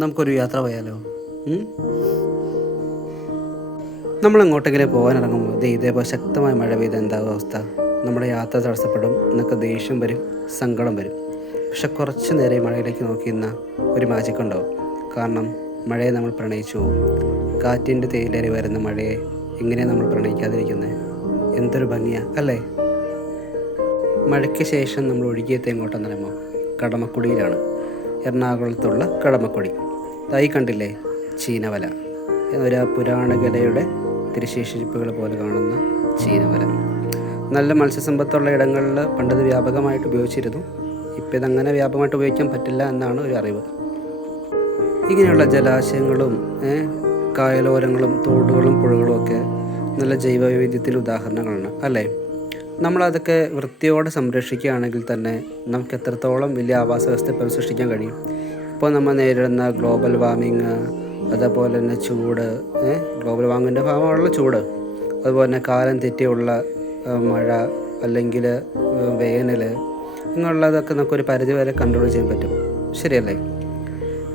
നമുക്കൊരു യാത്ര പോയാലോ? നമ്മൾ എങ്ങോട്ടെങ്കിലും പോകാനിറങ്ങുമ്പോൾ ഇതേപോലെ ശക്തമായ മഴ പെയ്ത എന്താകും അവസ്ഥ? നമ്മുടെ യാത്ര തടസ്സപ്പെടും, എന്നൊക്കെ ദേഷ്യം വരും, സങ്കടം വരും. പക്ഷെ കുറച്ച് നേരം മഴയിലേക്ക് നോക്കിയിരുന്ന ഒരു മാജിക് ഉണ്ടാവും. കാരണം മഴയെ നമ്മൾ പ്രണയിച്ചു പോകും. കാറ്റിൻ്റെ തേയിലേറി വരുന്ന മഴയെ എങ്ങനെയാണ് നമ്മൾ പ്രണയിക്കാതിരിക്കുന്നത്? എന്തൊരു ഭംഗിയാണ് അല്ലേ? മഴയ്ക്ക് ശേഷം നമ്മൾ ഒഴുകിയെത്തി എങ്ങോട്ടെന്ന് പറയുമ്പോൾ കടമക്കുടിയിലാണ്. എറണാകുളത്തുള്ള കടമക്കുടി. തായി കണ്ടില്ലേ ചീനവല, ഒരു പുരാണകലയുടെ തിരുശേഷിപ്പുകൾ പോലെ കാണുന്ന ചീനവല. നല്ല മത്സ്യസമ്പത്തുള്ള ഇടങ്ങളിൽ പണ്ടത് വ്യാപകമായിട്ട് ഉപയോഗിച്ചിരുന്നു. ഇപ്പം ഇതങ്ങനെ വ്യാപകമായിട്ട് ഉപയോഗിക്കാൻ പറ്റില്ല എന്നാണ് ഒരു അറിവ്. ഇങ്ങനെയുള്ള ജലാശയങ്ങളും കായലോരങ്ങളും തോടുകളും പുഴകളും ഒക്കെ നല്ല ജൈവവൈവിധ്യത്തിൻ്റെ ഉദാഹരണങ്ങളാണ് അല്ലേ? നമ്മളതൊക്കെ വൃത്തിയോടെ സംരക്ഷിക്കുകയാണെങ്കിൽ തന്നെ നമുക്ക് എത്രത്തോളം വലിയ ആവാസ വ്യവസ്ഥ സൃഷ്ടിക്കാൻ കഴിയും. ഇപ്പോൾ നമ്മൾ നേരിടുന്ന ഗ്ലോബൽ വാർമിങ്, അതേപോലെ തന്നെ ചൂട്, ഗ്ലോബൽ വാർമിങ്ങിൻ്റെ ഭാഗമുള്ള ചൂട്, അതുപോലെ തന്നെ കാലം തെറ്റിയുള്ള മഴ അല്ലെങ്കിൽ വേനൽ, ഇങ്ങനെയുള്ളതൊക്കെ നമുക്കൊരു പരിധിവരെ കൺട്രോൾ ചെയ്യാൻ പറ്റും, ശരിയല്ലേ?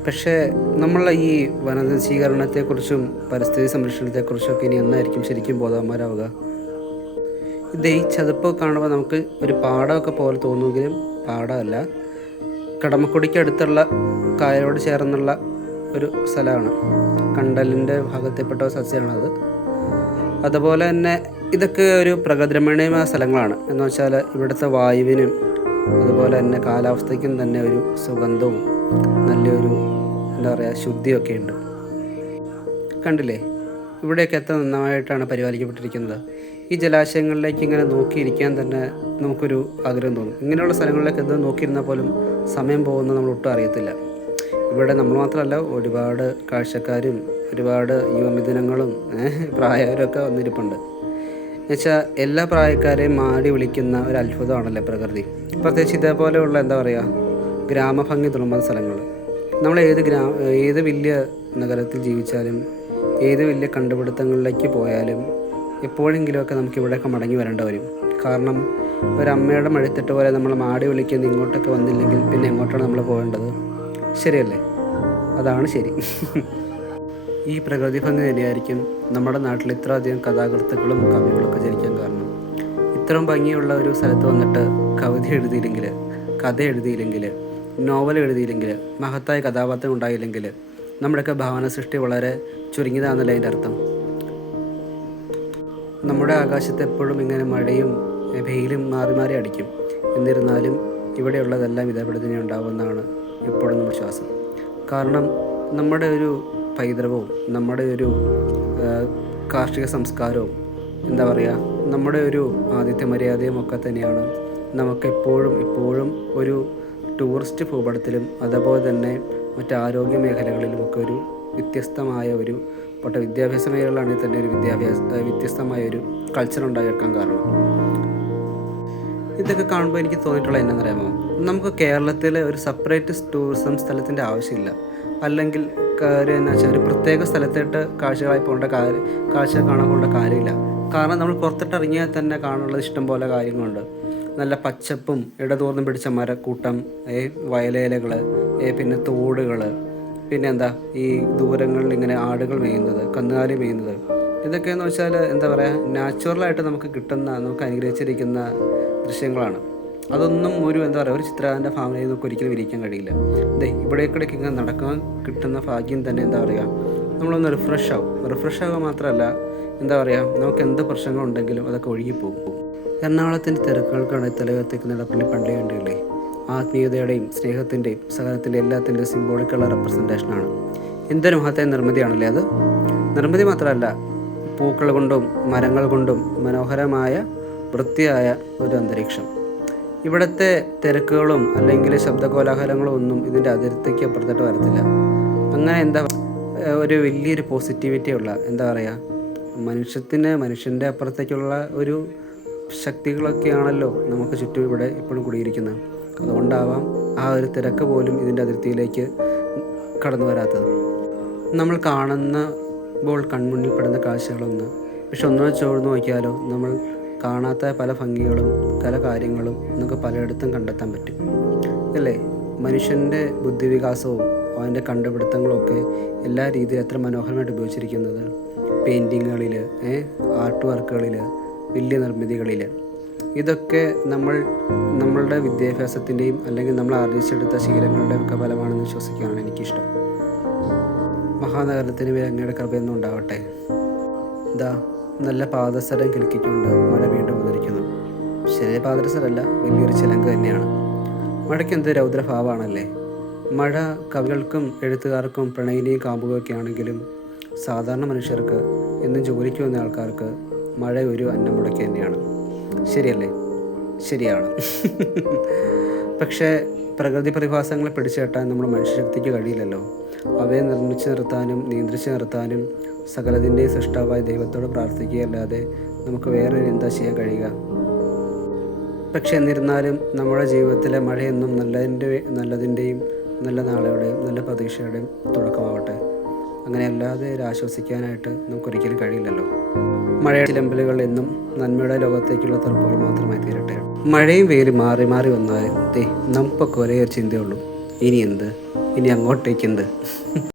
പക്ഷേ നമ്മൾ ഈ വനനശീകരണത്തെക്കുറിച്ചും പരിസ്ഥിതി സംരക്ഷണത്തെക്കുറിച്ചൊക്കെ ഇനി എന്നായിരിക്കും ശരിക്കും ബോധവാന്മാരാവുക? ഈ ചതുപ്പ് കാണുമ്പോൾ നമുക്ക് ഒരു പാടമൊക്കെ പോലെ തോന്നുമെങ്കിലും പാടമല്ല. കടമക്കുടിക്ക് അടുത്തുള്ള കായലോട് ചേർന്നുള്ള ഒരു സ്ഥലമാണ്. കണ്ടലിൻ്റെ ഭാഗത്തിൽപ്പെട്ട സസ്യമാണത്. അതുപോലെ തന്നെ ഇതൊക്കെ ഒരു പ്രകൃതിരമണീയമായ സ്ഥലങ്ങളാണ്. എന്ന് വെച്ചാൽ ഇവിടുത്തെ വായുവിനും അതുപോലെ തന്നെ കാലാവസ്ഥയ്ക്കും തന്നെ ഒരു സുഗന്ധവും നല്ലൊരു ശുദ്ധിയൊക്കെ ഉണ്ട്. കണ്ടില്ലേ ഇവിടെയൊക്കെ എത്ര നന്നായിട്ടാണ് പരിപാലിക്കപ്പെട്ടിരിക്കുന്നത്. ഈ ജലാശയങ്ങളിലേക്ക് ഇങ്ങനെ നോക്കിയിരിക്കാൻ തന്നെ നമുക്കൊരു ആഗ്രഹം തോന്നും. ഇങ്ങനെയുള്ള സ്ഥലങ്ങളിലേക്ക് എന്ത് നോക്കിയിരുന്നാൽ പോലും സമയം പോകുന്നത് നമ്മൾ ഒട്ടും അറിയത്തില്ല. ഇവിടെ നമ്മൾ മാത്രമല്ല, ഒരുപാട് കാഴ്ചക്കാരും ഒരുപാട് യുവമിഥുനങ്ങളും പ്രായവരൊക്കെ വന്നിരിപ്പുണ്ട്. എന്നുവെച്ചാൽ എല്ലാ പ്രായക്കാരെയും മാടി വിളിക്കുന്ന ഒരു അത്ഭുതമാണല്ലേ പ്രകൃതി. പ്രത്യേകിച്ച് ഇതേപോലെയുള്ള ഗ്രാമഭംഗി തുളുമ്പുന്ന സ്ഥലങ്ങൾ. നമ്മൾ ഏത് വലിയ നഗരത്തിൽ ജീവിച്ചാലും ഏത് വലിയ കണ്ടുപിടുത്തങ്ങളിലേക്ക് പോയാലും എപ്പോഴെങ്കിലുമൊക്കെ നമുക്ക് ഇവിടെയൊക്കെ മടങ്ങി വരേണ്ടി വരും. കാരണം ഒരമ്മയുടെ മഴത്തിട്ട് പോലെ നമ്മൾ മാടി വിളിക്കുന്ന ഇങ്ങോട്ടൊക്കെ വന്നില്ലെങ്കിൽ പിന്നെ എങ്ങോട്ടാണ് നമ്മൾ പോകേണ്ടത്? ശരിയല്ലേ? അതാണ് ശരി. ഈ പ്രകൃതി ഭംഗി തന്നെയായിരിക്കും നമ്മുടെ നാട്ടിൽ ഇത്ര അധികം കഥാകൃത്തുക്കളും കവികളൊക്കെ ജനിക്കാൻ കാരണം. ഇത്രയും ഭംഗിയുള്ള ഒരു സ്ഥലത്ത് വന്നിട്ട് കവിത എഴുതിയില്ലെങ്കിൽ, കഥ എഴുതിയില്ലെങ്കിൽ, നോവൽ എഴുതിയില്ലെങ്കിൽ, മഹത്തായ കഥാപാത്രം ഉണ്ടായില്ലെങ്കിൽ നമ്മുടെയൊക്കെ ഭാവന സൃഷ്ടി വളരെ ചുരുങ്ങിയതാണെന്നല്ലേ അതിൻ്റെ അർത്ഥം. നമ്മുടെ ആകാശത്ത് എപ്പോഴും ഇങ്ങനെ മഴയും വെയിലും മാറി മാറി അടിക്കും. എന്നിരുന്നാലും ഇവിടെയുള്ളതെല്ലാം ഇതേപോലെ തന്നെ ഉണ്ടാകുമെന്നാണ് എപ്പോഴും നമ്മുടെ വിശ്വാസം. കാരണം നമ്മുടെ ഒരു പൈതൃകവും നമ്മുടെ ഒരു കാർഷിക സംസ്കാരവും നമ്മുടെ ഒരു ആതിഥ്യ മര്യാദയും ഒക്കെ തന്നെയാണ് നമുക്ക് ഇപ്പോഴും ഒരു ടൂറിസ്റ്റ് ഭൂപടത്തിലും അതുപോലെ തന്നെ മറ്റ് ആരോഗ്യ മേഖലകളിലുമൊക്കെ ഒരു വ്യത്യസ്തമായ ഒരു വിദ്യാഭ്യാസ മേഖലകളാണെങ്കിൽ തന്നെ ഒരു വ്യത്യസ്തമായ ഒരു കൾച്ചർ ഉണ്ടാക്കിയെടുക്കാൻ കാരണം. ഇതൊക്കെ കാണുമ്പോൾ എനിക്ക് തോന്നിയിട്ടുള്ള എന്നാണെന്നറിയാമോ, നമുക്ക് കേരളത്തിൽ ഒരു സെപ്പറേറ്റ് ടൂറിസം സ്ഥലത്തിൻ്റെ ആവശ്യമില്ല. അല്ലെങ്കിൽ കാര്യം വെച്ചാൽ ഒരു പ്രത്യേക സ്ഥലത്തോട്ട് കാഴ്ച കാണാൻ പോകേണ്ട കാര്യമില്ല. കാരണം നമ്മൾ പുറത്തോട്ട് ഇറങ്ങിയാൽ തന്നെ കാണാനുള്ളത് ഇഷ്ടം പോലെ കാര്യങ്ങളുണ്ട്. നല്ല പച്ചപ്പും ഇടതൂർന്ന് പിടിച്ച മരക്കൂട്ടം, വയലേലകൾ, പിന്നെ തോടുകൾ, പിന്നെ ഈ ദൂരങ്ങളിൽ ഇങ്ങനെ ആടുകൾ മേയുന്നത്, കന്നുകാലി മേയുന്നത്, ഇതൊക്കെയെന്ന് വെച്ചാൽ നാച്ചുറലായിട്ട് നമുക്ക് അനുഗ്രഹിച്ചിരിക്കുന്ന ദൃശ്യങ്ങളാണ്. അതൊന്നും ഒരു ഒരു ചിത്രകാരൻ്റെ ഭാവനയിൽ നമുക്ക് ഒരിക്കലും വിരിക്കാൻ കഴിയില്ല. ഇവിടേക്കിടയ്ക്ക് ഇങ്ങനെ നടക്കാൻ കിട്ടുന്ന ഭാഗ്യം തന്നെ നമ്മളൊന്ന് റിഫ്രഷ് ആവുക മാത്രമല്ല നമുക്ക് എന്ത് പ്രശ്നങ്ങളുണ്ടെങ്കിലും അതൊക്കെ ഒഴുകിപ്പോകും. എറണാകുളത്തിൻ്റെ തിരക്കുകൾക്കാണ് തലകത്തിക്കുന്ന ഇടപ്പള്ളി പള്ളി കണ്ടില്ലേ? ആത്മീയതയുടെയും സ്നേഹത്തിൻ്റെയും സഹനത്തിൻ്റെ എല്ലാത്തിൻ്റെയും സിംബോളിക്കുള്ള റെപ്രസെൻറ്റേഷനാണ്. എന്തൊരു മഹത്തായ നിർമ്മിതിയാണല്ലേ അത്! നിർമ്മിതി മാത്രമല്ല, പൂക്കൾ കൊണ്ടും മരങ്ങൾ കൊണ്ടും മനോഹരമായ വൃത്തിയായ ഒരു അന്തരീക്ഷം. ഇവിടുത്തെ തിരക്കുകളും അല്ലെങ്കിൽ ശബ്ദകോലാഹലങ്ങളും ഒന്നും ഇതിൻ്റെ അതിർത്തിക്ക് അപ്പുറത്തോട്ട് വരത്തില്ല. അങ്ങനെ ഒരു വലിയൊരു പോസിറ്റിവിറ്റിയുള്ള മനുഷ്യൻ്റെ അപ്പുറത്തേക്കുള്ള ഒരു ശക്തികളൊക്കെയാണല്ലോ നമുക്ക് ചുറ്റും ഇവിടെ എപ്പോഴും കുടിയിരിക്കുന്നത്. അതുകൊണ്ടാവാം ആ ഒരു തിരക്ക് പോലും ഇതിൻ്റെ അതിർത്തിയിലേക്ക് കടന്നു വരാത്തത്. നമ്മൾ കാണുമ്പോൾ കൺമുന്നിൽപ്പെടുന്ന കാഴ്ചകളൊന്ന്, പക്ഷെ ഒന്ന് ചോർന്ന് നോക്കിയാലോ നമ്മൾ കാണാത്ത പല ഭംഗികളും പല കാര്യങ്ങളും നമുക്ക് പലയിടത്തും കണ്ടെത്താൻ പറ്റും അല്ലേ? മനുഷ്യൻ്റെ ബുദ്ധിവികാസവും അതിൻ്റെ കണ്ടുപിടുത്തങ്ങളൊക്കെ എല്ലാ രീതിയിലും എത്ര മനോഹരമായിട്ട് ഉപയോഗിച്ചിരിക്കുന്നത്. പെയിൻറ്റിങ്ങുകളിൽ, ആർട്ട് വർക്കുകളിൽ, വലിയ നിർമ്മിതികളിൽ. ഇതൊക്കെ നമ്മളുടെ വിദ്യാഭ്യാസത്തിൻ്റെയും അല്ലെങ്കിൽ നമ്മൾ ആർജിച്ചെടുത്ത ശീലങ്ങളുടെയും ഒക്കെ ഫലമാണെന്ന് വിശ്വസിക്കാനാണ് എനിക്കിഷ്ടം. മഹാനഗരത്തിന് മേൽ അങ്ങയുടെ കൃപയൊന്നും ഉണ്ടാവട്ടെ. ഇതാ നല്ല പാദസരം കിലുക്കിക്കൊണ്ട് മഴ വീണ്ടും ഉതിരിക്കുന്നു. ശരി, പാദസരമല്ല, വലിയൊരു ചിലങ്ക് തന്നെയാണ്. മഴയ്ക്ക് എന്ത് രൗദ്രഭാവമാണല്ലേ. മഴ കവികൾക്കും എഴുത്തുകാർക്കും പ്രണയിനിയും കാമുകയൊക്കെ ആണെങ്കിലും സാധാരണ മനുഷ്യർക്ക് എന്നും ജോലിക്ക് വന്ന ആൾക്കാർക്ക് മഴ ഒരു അന്നമുടക്ക് തന്നെയാണ്. ശരിയല്ലേ? ശരിയാണ്. പക്ഷേ പ്രകൃതി പ്രതിഭാസങ്ങളെ പിടിച്ചുകെട്ടാൻ നമ്മുടെ മനുഷ്യശക്തിക്ക് കഴിയില്ലല്ലോ. അവയെ നിർമ്മിച്ചു നിർത്താനും നിയന്ത്രിച്ചു നിർത്താനും സകലത്തിൻ്റെയും സൃഷ്ടാവായ ദൈവത്തോട് പ്രാർത്ഥിക്കുകയല്ലാതെ നമുക്ക് വേറെ എന്താ ചെയ്യാൻ കഴിയുക? പക്ഷെ എന്നിരുന്നാലും നമ്മുടെ ജീവിതത്തിലെ മഴയെന്നും നല്ലതിൻ്റെയും നല്ല നാളെയുടെയും നല്ല പ്രതീക്ഷയുടെയും തുടക്കമാവട്ടെ. അങ്ങനെ അല്ലാതെ ആശ്വസിക്കാനായിട്ട് നമുക്കൊരിക്കലും കഴിയില്ലല്ലോ. മഴയുടെ ചിലമ്പലുകൾ എന്നും നന്മയുടെ ലോകത്തേക്കുള്ള തുറപ്പുകൾ മാത്രമായി തീരട്ടെ. മഴയും വെയിലും മാറി മാറി വന്നാലും നമുക്കൊക്കെ ഒരേ ഒരു ചിന്തയുള്ളൂ, ഇനി എന്ത്, ഇനി അങ്ങോട്ടേക്കെന്ത്.